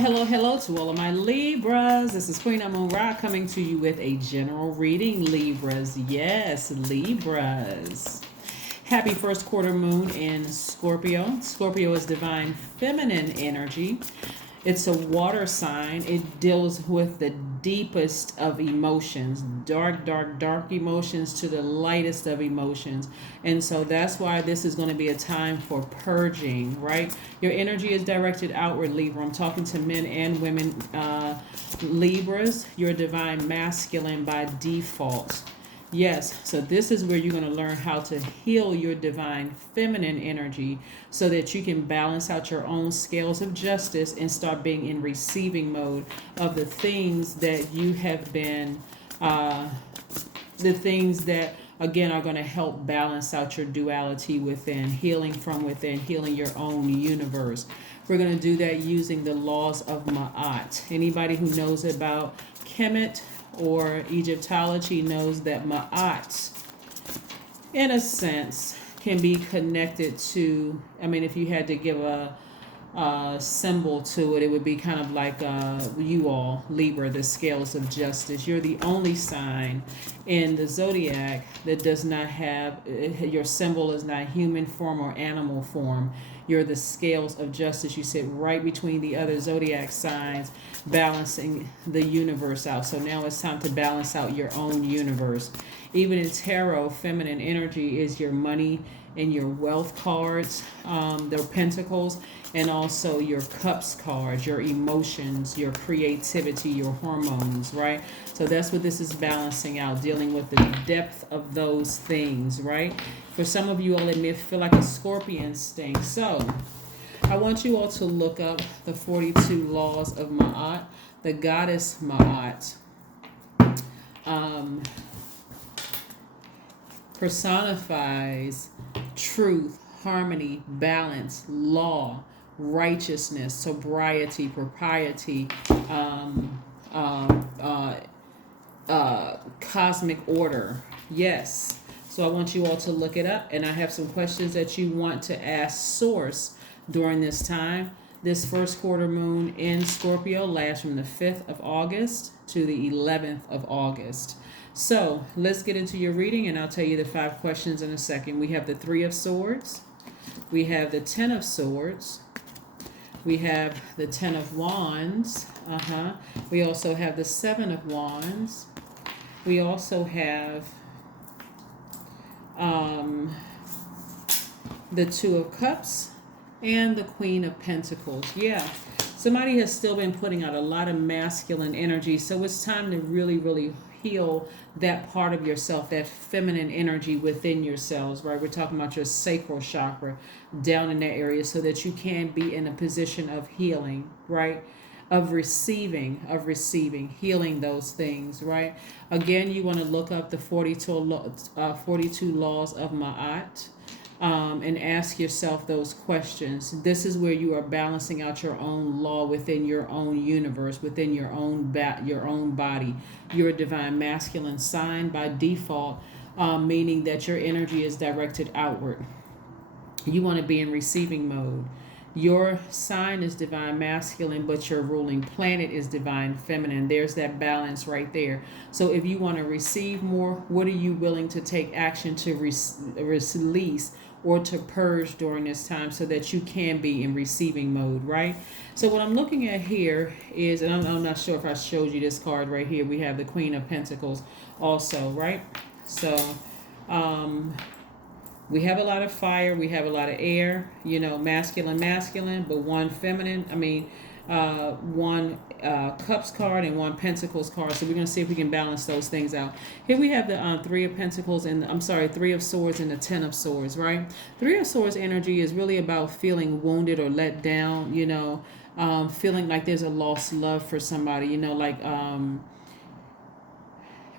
Hello to all of my Libras. This is Queen Amun Ra coming to you with a general reading, Libras. Yes, Libras. Happy first quarter moon in Scorpio. Scorpio is divine feminine energy. It's a water sign. It deals with the deepest of emotions, dark emotions to the lightest of emotions. And so that's why this is going to be a time for purging, right? Your energy is directed outward, Libra. I'm talking to men and women, Libras. You're divine masculine by default. Yes, so this is where you're going to learn how to heal your divine feminine energy so that you can balance out your own scales of justice and start being in receiving mode of the things that you have been, the things that, again, are going to help balance out your duality within, healing from within, healing your own universe. We're going to do that using the laws of Ma'at. Anybody who knows about Kemet or Egyptology knows that Ma'at, in a sense, can be connected to, if you had to give a symbol to it, it would be kind of like you all, Libra, the scales of justice. You're the only sign in the Zodiac that does not have, your symbol is not human form or animal form. You're the scales of justice. You sit right between the other Zodiac signs, balancing the universe out. So now it's time to balance out your own universe. Even in tarot, feminine energy is your money and your wealth cards, their pentacles, and also your cups cards, your emotions, your creativity, your hormones, right? So that's what this is balancing out, dealing with the depth of those things, right? For some of you all, it may feel like a scorpion sting. So I want you all to look up the 42 laws of Ma'at. The goddess Ma'at personifies truth, harmony, balance, law, righteousness, sobriety, propriety, cosmic order. Yes. So I want you all to look it up, and I have some questions that you want to ask Source during this time. This first quarter moon in Scorpio lasts from the 5th of August to the 11th of August. So let's get into your reading, and I'll tell you the 5 questions in a second. We have the 3 of Swords. We have the 10 of Swords. We have the 10 of Wands. We also have the 7 of Wands. We also have the 2 of Cups and the Queen of Pentacles. Yeah, somebody has still been putting out a lot of masculine energy, so it's time to really heal that part of yourself, that feminine energy within yourselves, right? We're talking about your sacral chakra down in that area so that you can be in a position of healing, right? Of receiving, healing those things, right? Again, you want to look up the 42 laws of Ma'at, and ask yourself those questions. This is where you are balancing out your own law within your own universe, within your own your own body. You're a divine masculine sign by default, meaning that your energy is directed outward. You want to be in receiving mode. Your sign is divine masculine, but your ruling planet is divine feminine. There's that balance right there. So if you want to receive more, what are you willing to take action to release or to purge during this time so that you can be in receiving mode, right? So what I'm looking at here is, and I'm not sure if I showed you this card right here. We have the Queen of Pentacles also, right? So we have a lot of fire, we have a lot of air, masculine, but one feminine, one cups card and one pentacles card. So we're going to see if we can balance those things out. Here we have the 3 of Pentacles and 3 of Swords and the 10 of Swords, right? 3 of Swords energy is really about feeling wounded or let down, feeling like there's a lost love for somebody,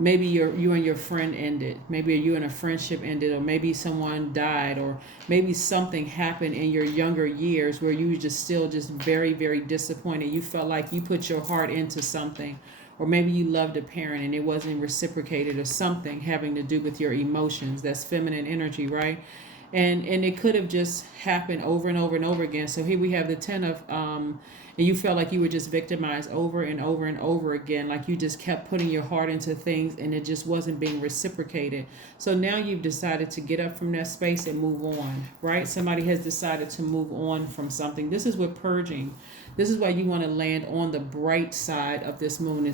maybe you and your friend ended. Maybe you and a friendship ended, or maybe someone died, or maybe something happened in your younger years where you were just still just very, very disappointed. You felt like you put your heart into something, or maybe you loved a parent and it wasn't reciprocated, or something having to do with your emotions. That's feminine energy, right? And it could have just happened over and over and over again. So here we have the 10 of and you felt like you were just victimized over and over and over again, like you just kept putting your heart into things and it just wasn't being reciprocated. So now you've decided to get up from that space and move on, right? Somebody has decided to move on from something. This is what purging. This is why you want to land on the bright side of this moon in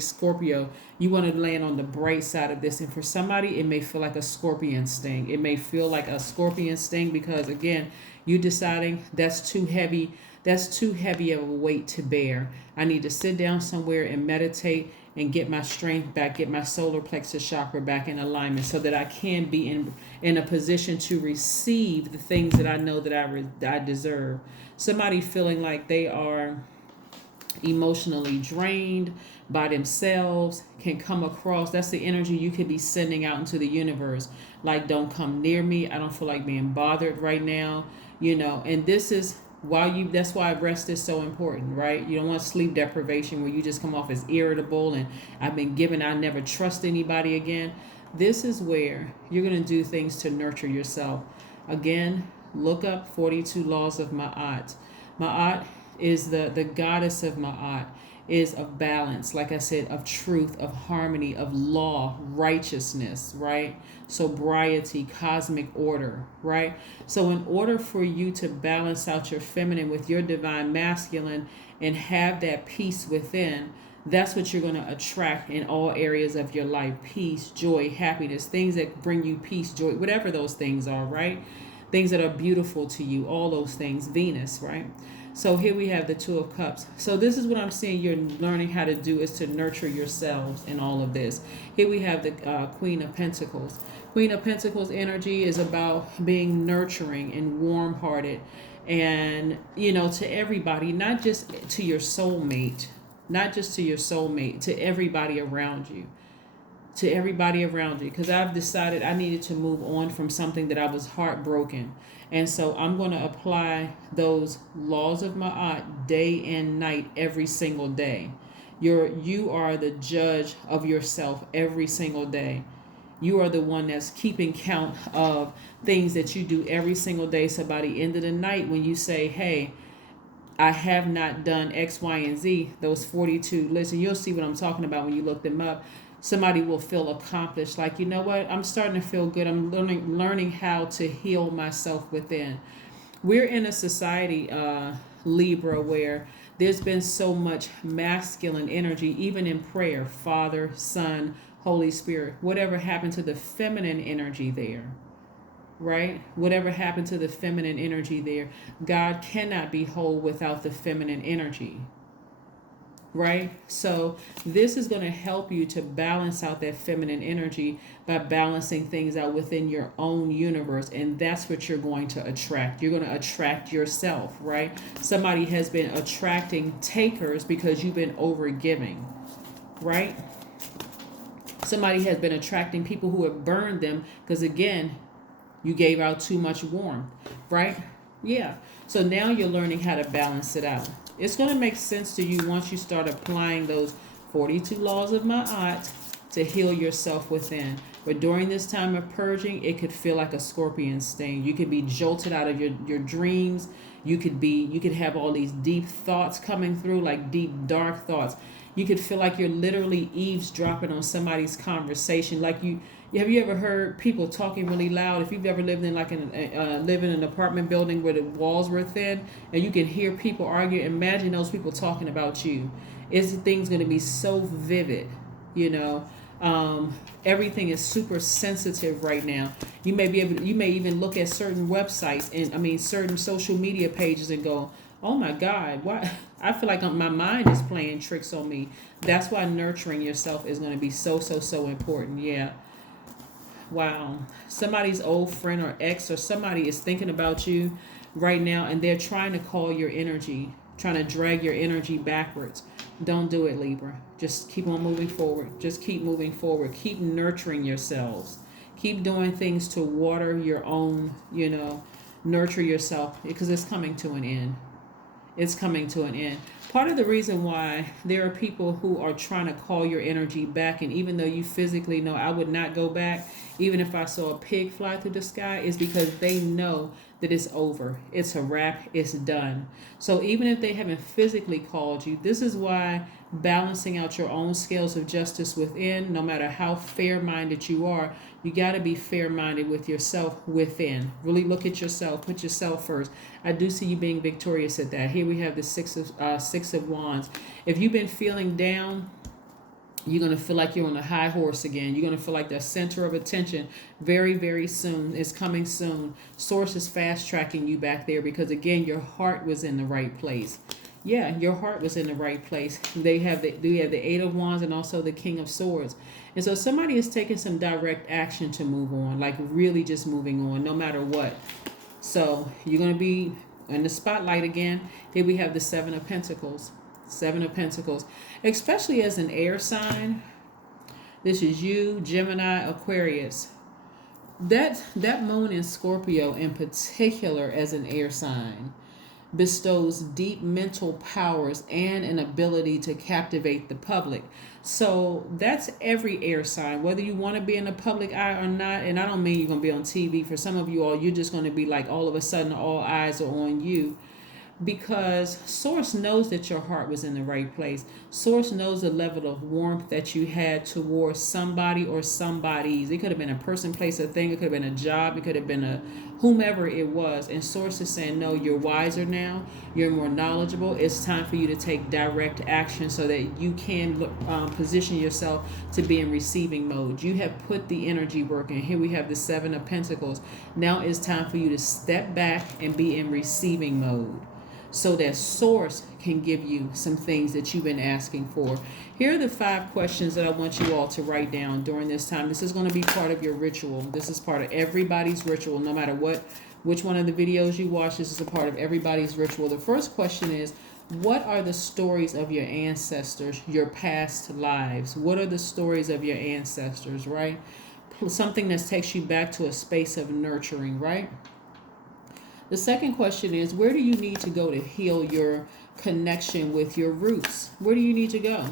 Scorpio. You want to land on the bright side of this. And for somebody, it may feel like a scorpion sting. It may feel like a scorpion sting because, again, you deciding that's too heavy. That's too heavy of a weight to bear. I need to sit down somewhere and meditate and get my strength back, get my solar plexus chakra back in alignment so that I can be in a position to receive the things that I know that I deserve. Somebody feeling like they are emotionally drained by themselves can come across. That's the energy you could be sending out into the universe. Like, don't come near me. I don't feel like being bothered right now. And this is that's why rest is so important, right? You don't want sleep deprivation where you just come off as irritable and I never trust anybody again. This is where you're going to do things to nurture yourself. Again, look up 42 laws of Ma'at. Ma'at is the goddess of Ma'at, is of balance, like I said, of truth, of harmony, of law, righteousness, right? Sobriety, cosmic order, right? So in order for you to balance out your feminine with your divine masculine and have that peace within, that's what you're going to attract in all areas of your life. Peace, joy, happiness, things that bring you peace, joy, whatever those things are, right? Things that are beautiful to you, all those things, Venus, right? So here we have the Two of Cups. So this is what I'm saying you're learning how to do, is to nurture yourselves in all of this. Here we have the Queen of Pentacles. Queen of Pentacles energy is about being nurturing and warm-hearted and, to everybody, not just to your soulmate, to everybody around you. Because I've decided I needed to move on from something that I was heartbroken. And so I'm going to apply those laws of Ma'at day and night every single day. You are the judge of yourself every single day. You are the one that's keeping count of things that you do every single day. So by the end of the night, when you say, hey, I have not done X, Y, and Z, those 42, listen, you'll see what I'm talking about when you look them up. Somebody will feel accomplished, like, you know what, I'm starting to feel good. I'm learning how to heal myself within. We're in a society, Libra, where there's been so much masculine energy, even in prayer, Father, Son, Holy Spirit. Whatever happened to the feminine energy there, right? Whatever happened to the feminine energy there? God cannot be whole without the feminine energy. Right? So this is going to help you to balance out that feminine energy by balancing things out within your own universe. And that's what you're going to attract. You're going to attract yourself, right? Somebody has been attracting takers because you've been overgiving, right? Somebody has been attracting people who have burned them because, again, you gave out too much warmth, right? Yeah. So now you're learning how to balance it out. It's going to make sense to you once you start applying those 42 laws of Ma'at to heal yourself within. But during this time of purging, it could feel like a scorpion sting. You could be jolted out of your dreams. You could have all these deep thoughts coming through, like deep, dark thoughts. You could feel like you're literally eavesdropping on somebody's conversation. Like have you ever heard people talking really loud? If you've ever lived in living in an apartment building where the walls were thin and you can hear people argue, imagine those people talking about you. Things going to be so vivid, everything is super sensitive right now. You may even look at certain websites and certain social media pages and go, oh my God, why? I feel like my mind is playing tricks on me. That's why nurturing yourself is going to be so important. Yeah. Wow. Somebody's old friend or ex or somebody is thinking about you right now and they're trying to call your energy, trying to drag your energy backwards. Don't do it, Libra. Just keep on moving forward. Just keep moving forward. Keep nurturing yourselves. Keep doing things to water your own, nurture yourself, because it's coming to an end. It's coming to an end. Part of the reason why there are people who are trying to call your energy back, and even though you physically know I would not go back, even if I saw a pig fly through the sky, is because they know that it's over. It's a wrap. It's done. So even if they haven't physically called you, this is why balancing out your own scales of justice within, no matter how fair-minded you are, you got to be fair-minded with yourself within. Really look at yourself. Put yourself first. I do see you being victorious at that. Here we have the Six of Wands. If you've been feeling down, you're going to feel like you're on a high horse again. You're going to feel like the center of attention very, very soon. It's coming soon. Source is fast tracking you back there because, again, your heart was in the right place. Yeah, your heart was in the right place. They have the Eight of Wands and also the King of Swords. And so somebody is taking some direct action to move on, like really just moving on, no matter what. So you're going to be in the spotlight again. Here we have the Seven of Pentacles. Seven of Pentacles, especially as an air sign. This is you, Gemini, Aquarius. That moon in Scorpio in particular as an air sign bestows deep mental powers and an ability to captivate the public. So that's every air sign, whether you want to be in the public eye or not. And I don't mean you're going to be on TV. For some of you all, you're just going to be like all of a sudden all eyes are on you. Because Source knows that your heart was in the right place. Source knows the level of warmth that you had towards somebody or somebody's. It could have been a person, place, or thing. It could have been a job. It could have been a whomever it was. And Source is saying, no, you're wiser now. You're more knowledgeable. It's time for you to take direct action so that you can position yourself to be in receiving mode. You have put the energy work in. Here we have the Seven of Pentacles. Now it's time for you to step back and be in receiving mode, so that Source can give you some things that you've been asking for. Here are the 5 questions that I want you all to write down during this time. This is going to be part of your ritual. This is part of everybody's ritual, no matter which one of the videos you watch. This is a part of everybody's ritual. The first question is, what are the stories of your ancestors, your past lives? What are the stories of your ancestors, right? Something that takes you back to a space of nurturing, right? The second question is, where do you need to go to heal your connection with your roots? Where do you need to go?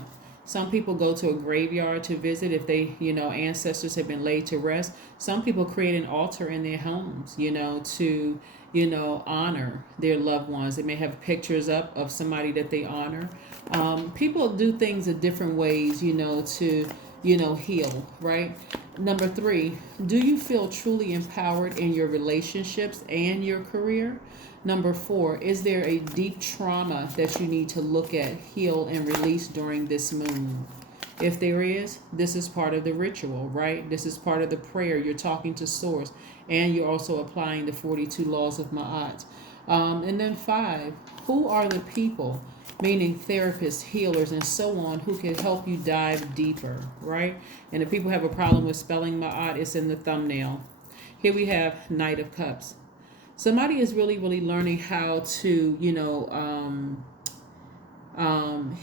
Some people go to a graveyard to visit if they, ancestors have been laid to rest. Some people create an altar in their homes, to, honor their loved ones. They may have pictures up of somebody that they honor. People do things in different ways, to, heal, right? Number 3, do you feel truly empowered in your relationships and your career? Number 4, is there a deep trauma that you need to look at, heal, and release during this moon? If there is, this is part of the ritual, right? This is part of the prayer. You're talking to Source, and you're also applying the 42 laws of Ma'at. And then 5, who are the people, meaning therapists, healers, and so on, who can help you dive deeper, right? And if people have a problem with spelling Ma'at, it's in the thumbnail. Here we have Knight of Cups. Somebody is really, really learning how to,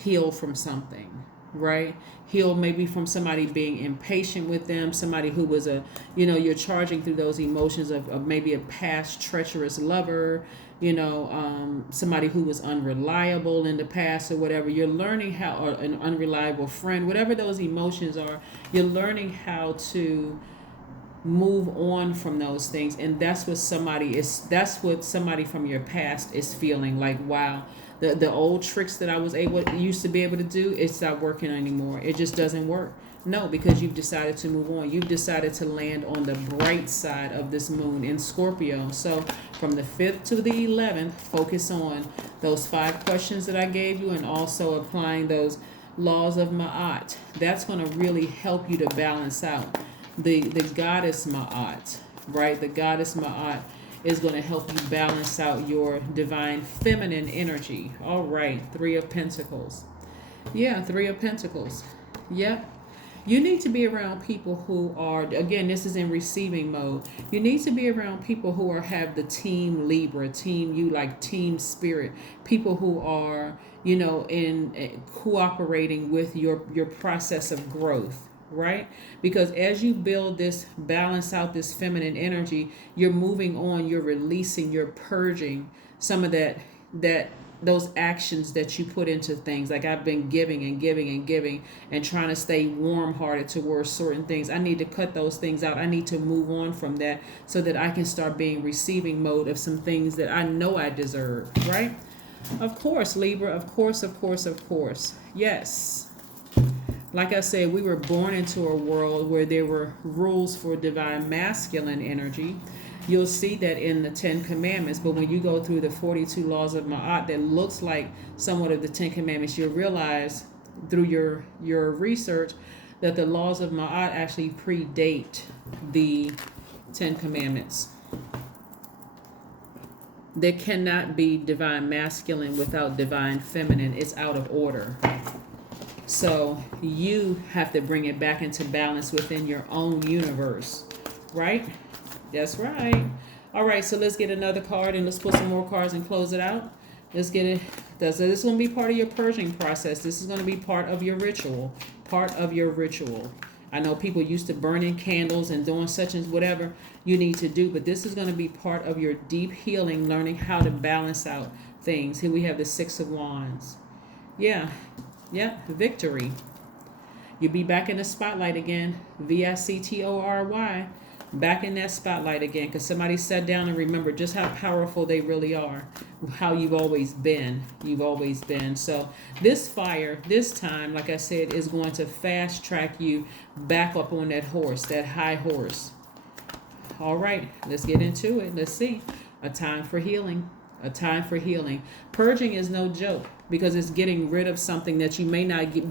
heal from something, right? Heal maybe from somebody being impatient with them, somebody who was you're charging through those emotions of maybe a past treacherous lover, somebody who was unreliable in the past or whatever. You're learning how, or an unreliable friend, whatever those emotions are, you're learning how to move on from those things. And that's what somebody from your past is feeling like, wow, the old tricks that I used to be able to do, it's not working anymore. It just doesn't work. No, because you've decided to move on. You've decided to land on the bright side of this moon in Scorpio. So from the 5th to the 11th, focus on those 5 questions that I gave you, and also applying those laws of Ma'at. That's going to really help you to balance out. The goddess Ma'at, right? The goddess Ma'at is going to help you balance out your divine feminine energy. All right, 3 of Pentacles. Yeah, 3 of Pentacles. Yep. You need to be around people who are, again, this is in receiving mode. You need to be around people who have the team Libra, team you, like team spirit. People who are, in cooperating with your process of growth, right? Because as you build this, balance out this feminine energy, you're moving on, you're releasing, you're purging some of that those actions that you put into things. Like I've been giving and giving and giving and trying to stay warm hearted towards certain things. I need to cut those things out. I need to move on from that so that I can start being receiving mode of some things that I know I deserve, right? Of course, Libra, of course, of course, of course. Yes. Like I said, we were born into a world where there were rules for divine masculine energy. You'll see that in the 10 Commandments, but when you go through the 42 laws of Ma'at that looks like somewhat of the 10 Commandments, you'll realize through your research that the laws of Ma'at actually predate the 10 Commandments. There cannot be divine masculine without divine feminine. It's out of order. So you have to bring it back into balance within your own universe, right? That's right. All right, so let's get another card and let's put some more cards and close it out. Let's get it. This is going to be part of your purging process. This is going to be part of your ritual. Part of your ritual. I know people used to burning candles and doing such and whatever you need to do, but this is going to be part of your deep healing, learning how to balance out things. Here we have the 6 of Wands. Yeah, victory. You'll be back in the spotlight again. VICTORY. Back in that spotlight again, because somebody sat down and remembered just how powerful they really are, how you've always been. You've always been. So this fire, this time, like I said, is going to fast track you back up on that horse, that high horse. All right, let's get into it. Let's see. A time for healing. A time for healing. Purging is no joke because it's getting rid of something that you may not get,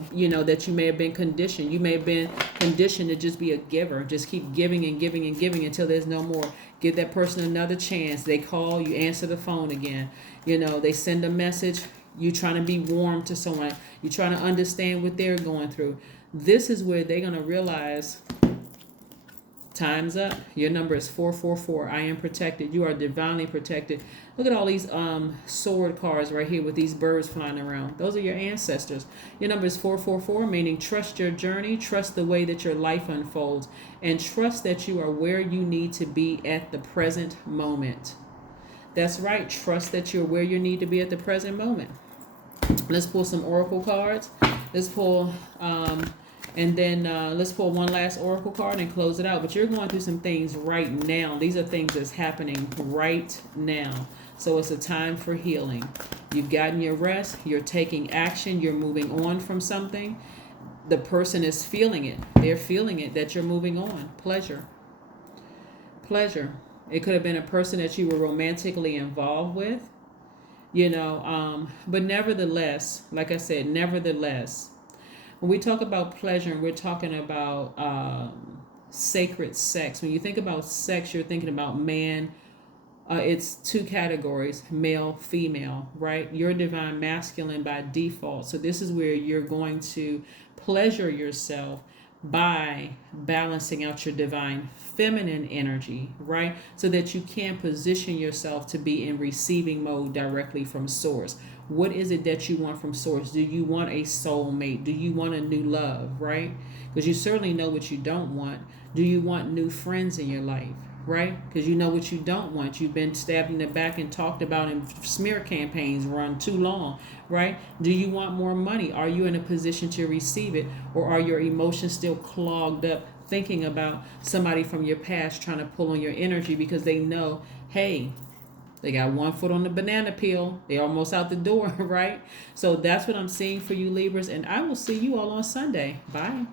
that you may have been conditioned. You may have been conditioned to just be a giver. Just keep giving and giving and giving until there's no more. Give that person another chance. They call, you answer the phone again. They send a message. You trying to be warm to someone. You trying to understand what they're going through. This is where they're going to realize time's up. Your number is 444. I am protected. You are divinely protected. Look at all these sword cards right here with these birds flying around. Those are your ancestors. Your number is 444, meaning trust your journey, trust the way that your life unfolds, and trust that you are where you need to be at the present moment. That's right. Trust that you're where you need to be at the present moment. Let's pull some oracle cards. Let's pull and then let's pull one last oracle card and close it out. But you're going through some things right now. These are things that's happening right now. So it's a time for healing. You've gotten your rest. You're taking action. You're moving on from something. The person is feeling it. They're feeling it that you're moving on. Pleasure. Pleasure. It could have been a person that you were romantically involved with. But nevertheless, like I said, nevertheless, when we talk about pleasure, we're talking about sacred sex. When you think about sex, you're thinking about man. It's 2 categories, male, female, right? You're divine masculine by default. So this is where you're going to pleasure yourself by balancing out your divine feminine energy, right? So that you can position yourself to be in receiving mode directly from source. What is it that you want from source? Do you want a soulmate? Do you want a new love, right? Because you certainly know what you don't want. Do you want new friends in your life, right? Because you know what you don't want. You've been stabbed in the back and talked about in smear campaigns run too long, right? Do you want more money? Are you in a position to receive it? Or are your emotions still clogged up thinking about somebody from your past trying to pull on your energy because they know, hey, they got one foot on the banana peel. They're almost out the door, right? So that's what I'm seeing for you, Libras. And I will see you all on Sunday. Bye.